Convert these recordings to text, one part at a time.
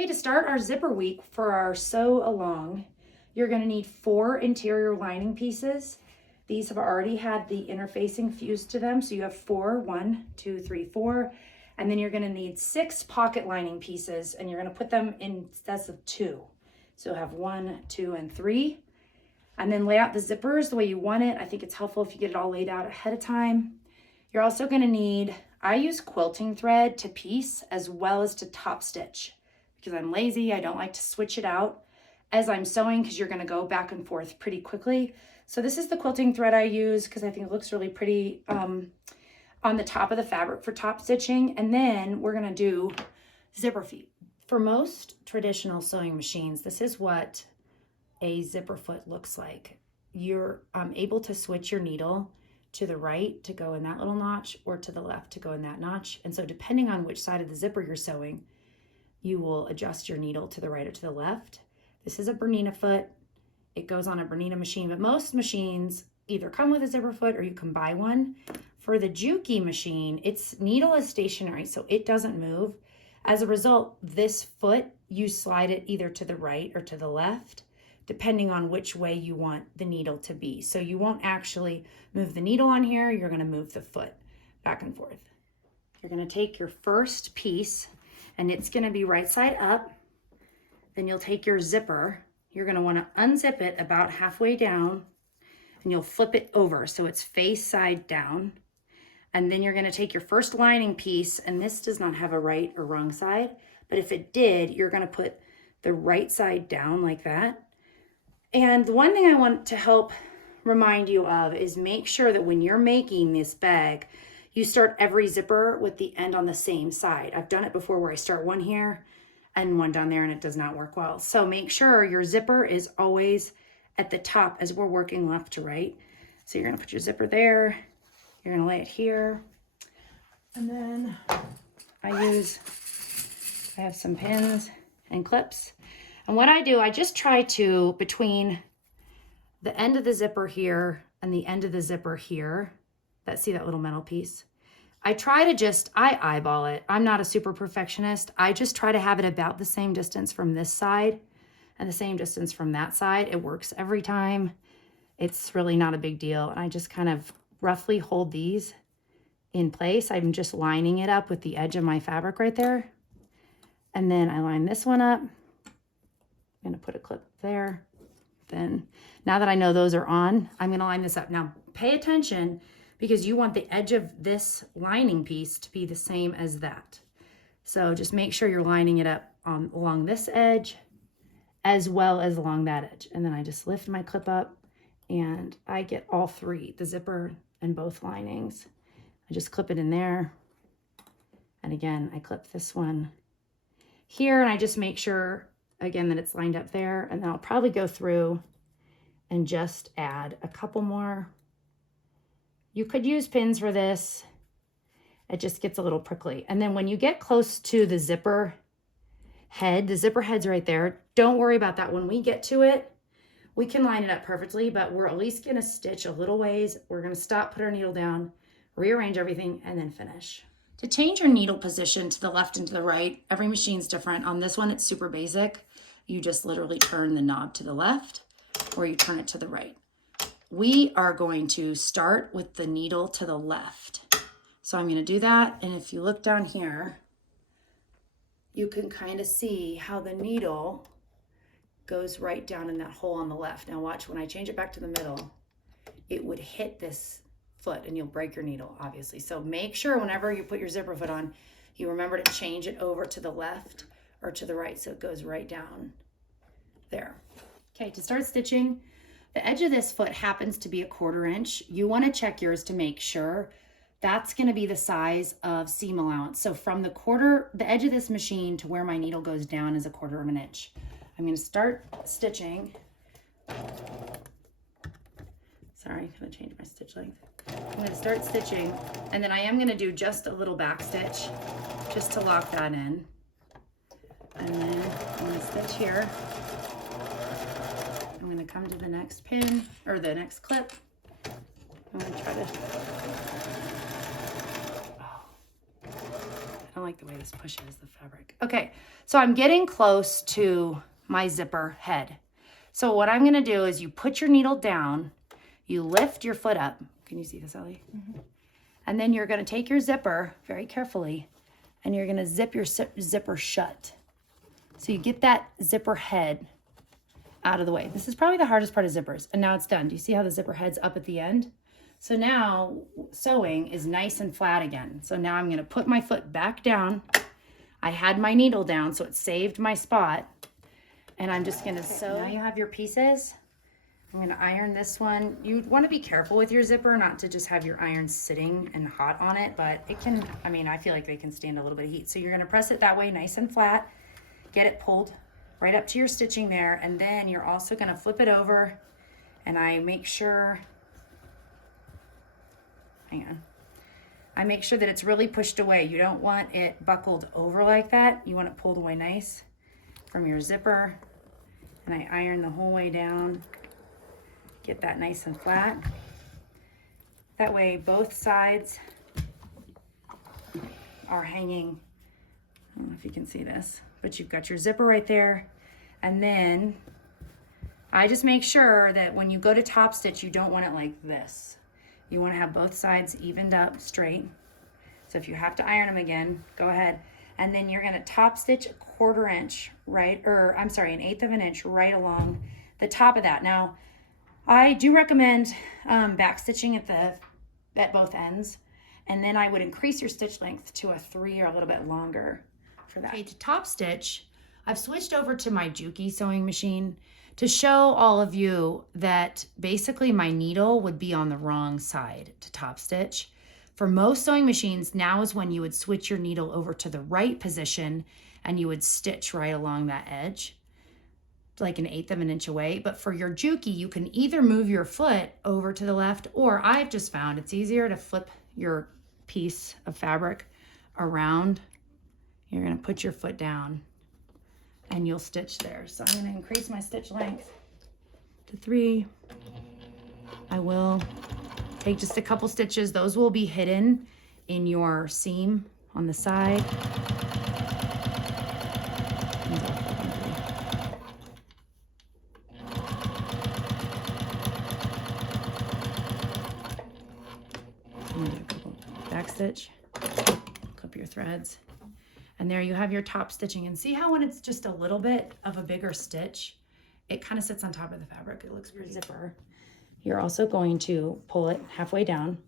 Okay, to start our zipper week for our sew along, you're going to need 4 interior lining pieces. These have already had the interfacing fused to them, so you have 4, 1, 2, 3, 4. And then you're going to need 6 pocket lining pieces, and you're going to put them in sets of 2. So you'll have 1, 2, and 3. And then lay out the zippers the way you want it. I think it's helpful if you get it all laid out ahead of time. You're also going to need, I use quilting thread to piece as well as to top stitch because I'm lazy. I don't like to switch it out as I'm sewing because you're going to go back and forth pretty quickly. So this is the quilting thread I use because I think it looks really pretty on the top of the fabric for top stitching. And then we're going to do zipper feet. For most traditional sewing machines, this is what a zipper foot looks like. You're able to switch your needle to the right to go in that little notch or to the left to go in that notch. And so depending on which side of the zipper you're sewing, you will adjust your needle to the right or to the left. This is a Bernina foot. It goes on a Bernina machine, but most machines either come with a zipper foot or you can buy one. For the Juki machine, its needle is stationary, so it doesn't move. As a result, this foot, you slide it either to the right or to the left, depending on which way you want the needle to be. So you won't actually move the needle on here, you're gonna move the foot back and forth. You're gonna take your first piece and it's gonna be right side up. Then you'll take your zipper, you're gonna wanna unzip it about halfway down and you'll flip it over so it's face side down. And then you're gonna take your first lining piece, and this does not have a right or wrong side, but if it did, you're gonna put the right side down like that. And the one thing I want to help remind you of is make sure that when you're making this bag, you start every zipper with the end on the same side. I've done it before where I start one here and one down there and it does not work well. So make sure your zipper is always at the top as we're working left to right. So you're gonna put your zipper there, you're gonna lay it here. And then I have some pins and clips. And what I do, I just try to, between the end of the zipper here and the end of the zipper here, see that little metal piece? I try to I eyeball it. I'm not a super perfectionist. I just try to have it about the same distance from this side and the same distance from that side. It works every time. It's really not a big deal. And I just kind of roughly hold these in place. I'm just lining it up with the edge of my fabric right there. And then I line this one up. I'm gonna put a clip there. Then now that I know those are on, I'm gonna line this up. Now pay attention because you want the edge of this lining piece to be the same as that. So just make sure you're lining it up along this edge as well as along that edge. And then I just lift my clip up and I get all 3, the zipper and both linings. I just clip it in there. And again, I clip this one here and I just make sure again that it's lined up there, and then I'll probably go through and just add a couple more. You could use pins for this. It just gets a little prickly. And then when you get close to the zipper head, the zipper head's right there. Don't worry about that. When we get to it, we can line it up perfectly, but we're at least gonna stitch a little ways. We're gonna stop, put our needle down, rearrange everything, and then finish. To change your needle position to the left and to the right, every machine's different. On this one, it's super basic. You just literally turn the knob to the left or you turn it to the right. We are going to start with the needle to the left. So I'm gonna do that. And if you look down here, you can kind of see how the needle goes right down in that hole on the left. Now watch, when I change it back to the middle, it would hit this foot and you'll break your needle, obviously. So make sure whenever you put your zipper foot on, you remember to change it over to the left or to the right so it goes right down there. Okay, to start stitching, the edge of this foot happens to be a 1/4 inch. You want to check yours to make sure that's going to be the size of seam allowance. So from the edge of this machine to where my needle goes down is a 1/4 inch. I'm going to start stitching. Sorry, I'm going to change my stitch length. I'm going to start stitching, and then I am going to do just a little back stitch just to lock that in. And then I'm going to stitch here. I'm going to come to the next pin or the next clip. I'm going to try to, I don't like the way this pushes the fabric. Okay, so I'm getting close to my zipper head. So what I'm gonna do is you put your needle down, you lift your foot up. Can you see this, Ellie? Mm-hmm. And then you're gonna take your zipper very carefully and you're gonna zip your zipper shut. So you get that zipper head out of the way. This is probably the hardest part of zippers. And now it's done. Do you see how the zipper head's up at the end? So now sewing is nice and flat again. So now I'm gonna put my foot back down. I had my needle down, so it saved my spot. And I'm just gonna sew. Now you have your pieces. I'm gonna iron this one. You wanna be careful with your zipper, not to just have your iron sitting and hot on it, but it can, I mean, I feel like they can stand a little bit of heat. So you're gonna press it that way, nice and flat, get it pulled right up to your stitching there, and then you're also gonna flip it over, and I make sure, hang on, I make sure that it's really pushed away. You don't want it buckled over like that. You want it pulled away nice from your zipper, and I iron the whole way down. Get that nice and flat. That way both sides are hanging. I don't know if you can see this, but you've got your zipper right there. And then I just make sure that when you go to top stitch, you don't want it like this. You want to have both sides evened up straight. So if you have to iron them again, go ahead. And then you're going to top stitch a 1/4 inch, right? Or I'm sorry, 1/8 of an inch right along the top of that. Now, I do recommend back stitching at both ends, and then I would increase your stitch length to a 3 or a little bit longer for that. Okay, to top stitch, I've switched over to my Juki sewing machine to show all of you that basically my needle would be on the wrong side to top stitch. For most sewing machines, now is when you would switch your needle over to the right position and you would stitch right along that edge, like 1/8 of an inch away. But for your Juki, you can either move your foot over to the left, or I've just found it's easier to flip your piece of fabric around. You're gonna put your foot down and you'll stitch there. So I'm gonna increase my stitch length to 3. I will take just a couple stitches. Those will be hidden in your seam on the side. Back stitch, clip your threads, and there you have your top stitching. And see how when it's just a little bit of a bigger stitch, it kind of sits on top of the fabric. It looks pretty. Zipper. You're also going to pull it halfway down.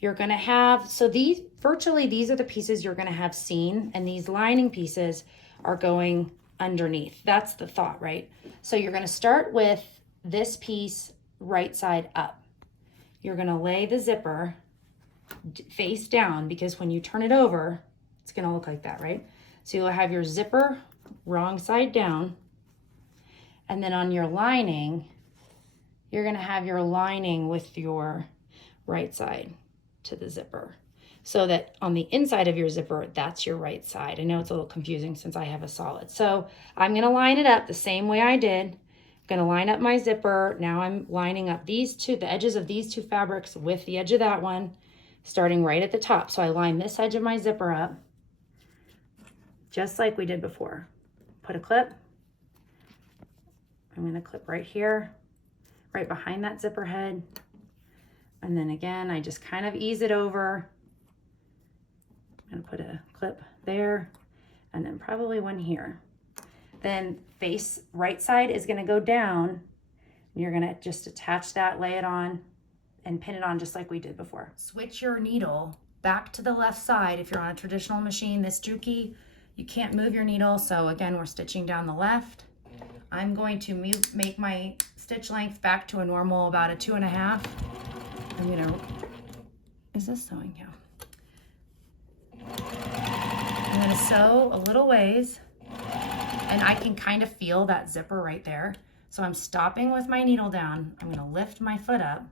You're going to have, so these are the pieces you're going to have seam, and these lining pieces are going underneath. That's the thought, right? So you're going to start with this piece right side up. You're going to lay the zipper face down, because when you turn it over, it's going to look like that, right? So you'll have your zipper wrong side down, and then on your lining, you're going to have your lining with your right side to the zipper, so that on the inside of your zipper, that's your right side. I know it's a little confusing since I have a solid. So I'm going to line it up the same way I did. I'm going to line up my zipper. Now I'm lining up the edges of these two fabrics with the edge of that one, starting right at the top. So I line this edge of my zipper up, just like we did before. Put a clip. I'm going to clip right here, right behind that zipper head. And then again, I just kind of ease it over. I'm going to put a clip there, and then probably one here. Then face right side is going to go down. You're going to just attach that, lay it on, and pin it on just like we did before. Switch your needle back to the left side. If you're on a traditional machine, this Juki, you can't move your needle. So again, we're stitching down the left. I'm going to make my stitch length back to a normal, about a 2.5. I'm gonna, is this sewing? Yeah. I'm gonna sew a little ways, and I can kind of feel that zipper right there. So I'm stopping with my needle down. I'm gonna lift my foot up.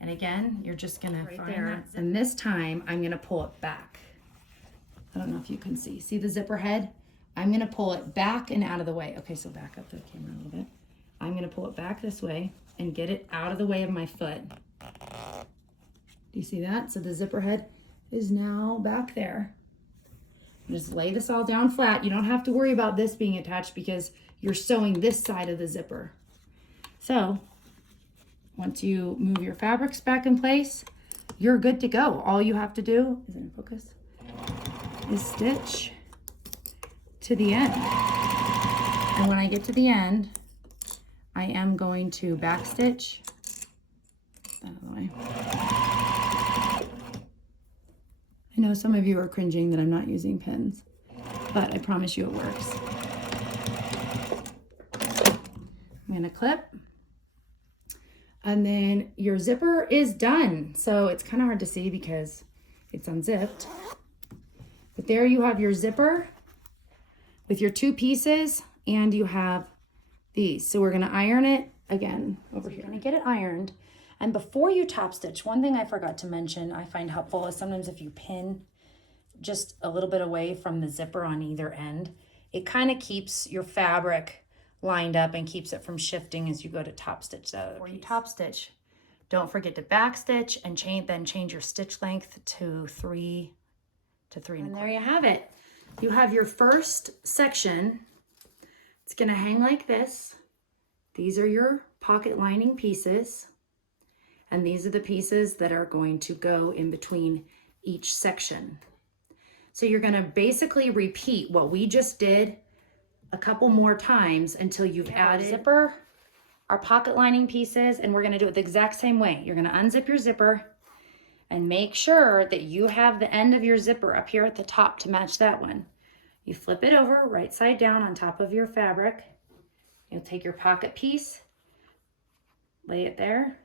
And again, you're just gonna right there. And this time I'm gonna pull it back. I don't know if you can see. See the zipper head? I'm gonna pull it back and out of the way. Okay, so back up the camera a little bit. I'm gonna pull it back this way and get it out of the way of my foot. Do you see that? So the zipper head is now back there. Just lay this all down flat. You don't have to worry about this being attached because you're sewing this side of the zipper. So once you move your fabrics back in place, you're good to go. All you have to do, is it in focus, is stitch to the end. And when I get to the end, I am going to back stitch. Out of the way. I know some of you are cringing that I'm not using pins, but I promise you it works. I'm gonna clip. And then your zipper is done. So it's kind of hard to see because it's unzipped. But there you have your zipper with your 2 pieces, and you have these. So we're gonna iron it again over here. You're gonna get it ironed. And before you top stitch, one thing I forgot to mention I find helpful is sometimes if you pin just a little bit away from the zipper on either end, it kind of keeps your fabric lined up and keeps it from shifting as you go to top stitch the other piece. Before you top stitch, don't forget to back stitch and then change your stitch length to 3 to 3 and there you have it. You have your first section. It's gonna hang like this. These are your pocket lining pieces. And these are the pieces that are going to go in between each section. So you're gonna basically repeat what we just did a couple more times until you've added our zipper, our pocket lining pieces, and we're gonna do it the exact same way. You're gonna unzip your zipper and make sure that you have the end of your zipper up here at the top to match that one. You flip it over right side down on top of your fabric. You'll take your pocket piece, lay it there,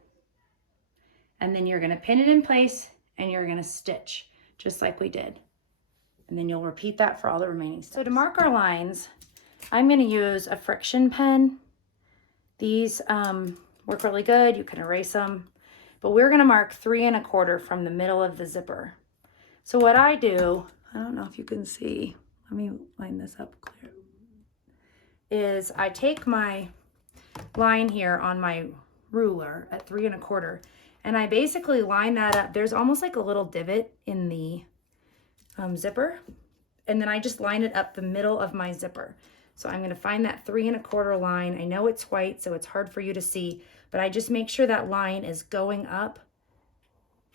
and then you're gonna pin it in place and you're gonna stitch just like we did. And then you'll repeat that for all the remaining steps. So to mark our lines, I'm gonna use a friction pen. These work really good, you can erase them, but we're gonna mark 3 1/4 from the middle of the zipper. So what I do, I don't know if you can see, let me line this up clear, is I take my line here on my ruler at 3 1/4, and I basically line that up. There's almost like a little divot in the zipper, and then I just line it up the middle of my zipper. So I'm gonna find that 3 1/4 line. I know it's white, so it's hard for you to see, but I just make sure that line is going up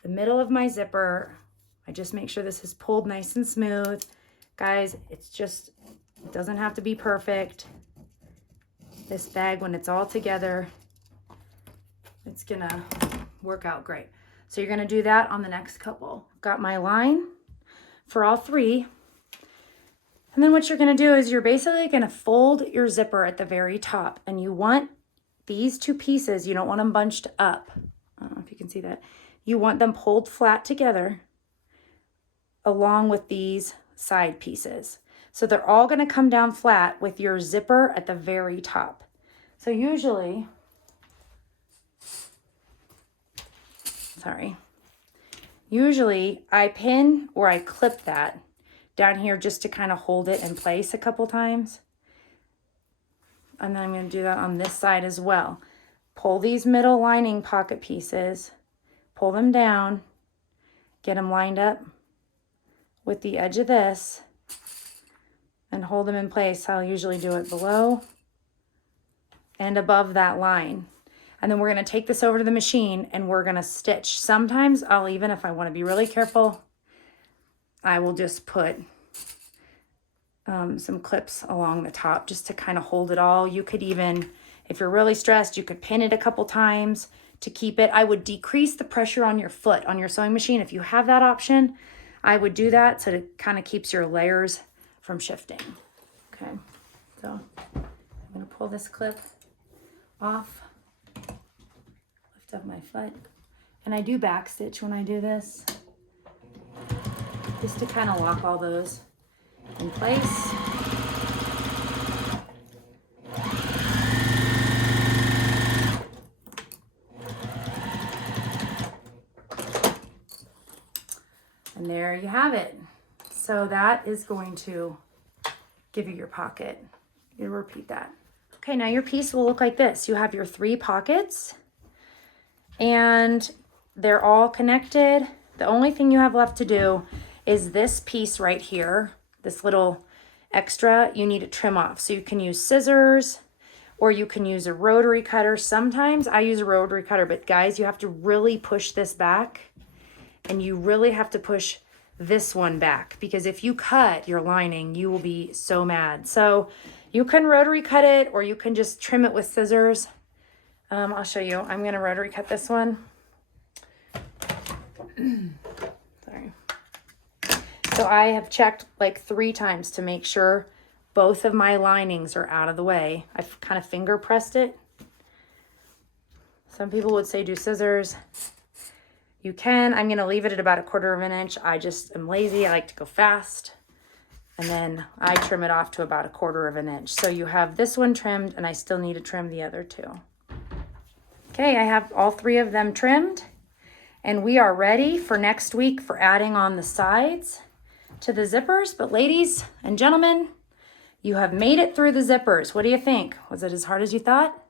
the middle of my zipper. I just make sure this is pulled nice and smooth. Guys, it's just, it doesn't have to be perfect. This bag, when it's all together, it's gonna work out great. So you're gonna do that on the next couple. Got my line for all 3. And then what you're gonna do is you're basically gonna fold your zipper at the very top, and you want these 2 pieces, you don't want them bunched up. I don't know if you can see that. You want them pulled flat together along with these side pieces. So they're all gonna come down flat with your zipper at the very top. So usually, usually I pin or I clip that down here just to kind of hold it in place a couple times. And then I'm going to do that on this side as well. Pull these middle lining pocket pieces, pull them down, get them lined up with the edge of this, and hold them in place. I'll usually do it below and above that line. And then we're going to take this over to the machine and we're going to stitch. Sometimes I'll even, if I want to be really careful, I will just put some clips along the top just to kind of hold it all. You could even, if you're really stressed, you could pin it a couple times to keep it. I would decrease the pressure on your foot on your sewing machine. If you have that option, I would do that so it kind of keeps your layers from shifting. Okay, so I'm going to pull this clip off, lift up my foot, and I do back stitch when I do this, just to kind of lock all those in place. And there you have it. So that is going to give you your pocket. You'll repeat that. Okay, now your piece will look like this. You have your 3 pockets and they're all connected. The only thing you have left to do is this piece right here this little extra, you need to trim off. So you can use scissors or you can use a rotary cutter. Sometimes I use a rotary cutter, but guys, you have to really push this back and you really have to push this one back, because if you cut your lining, you will be so mad. So you can rotary cut it or you can just trim it with scissors. I'll show you. I'm going to rotary cut this one. Sorry. So I have checked like 3 times to make sure both of my linings are out of the way. I've kind of finger pressed it. Some people would say do scissors. You can. I'm going to leave it at about 1/4 of an inch. I just am lazy. I like to go fast. And then I trim it off to about 1/4 of an inch. So you have this one trimmed and I still need to trim the other 2. Okay, I have all 3 of them trimmed. And we are ready for next week for adding on the sides to the zippers. But ladies and gentlemen, you have made it through the zippers. What do you think? Was it as hard as you thought?